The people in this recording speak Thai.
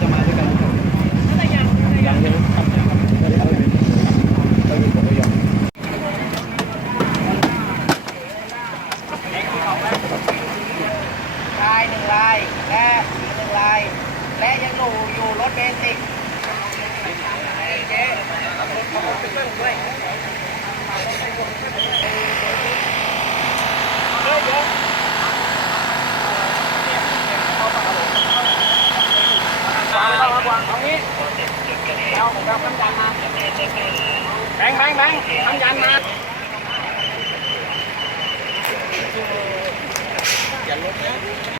จะมาด้วยกันยังยังเลยครับยังครับไม่ได้เอาเลยไม่มีผมก็ยอมลายหนึ่งลายและอีกหนึ่งลาย และยังอยู่อยู่รถเบนซิกเจ๊เอารถเอารถไปช่วยผมด้วยเฮ้ยเดี๋ยววางวางวาง เอางี้เอาผมเอาน้ำยางมาแบงแบงแบงค์น้ำยันมาอย่าลดนะ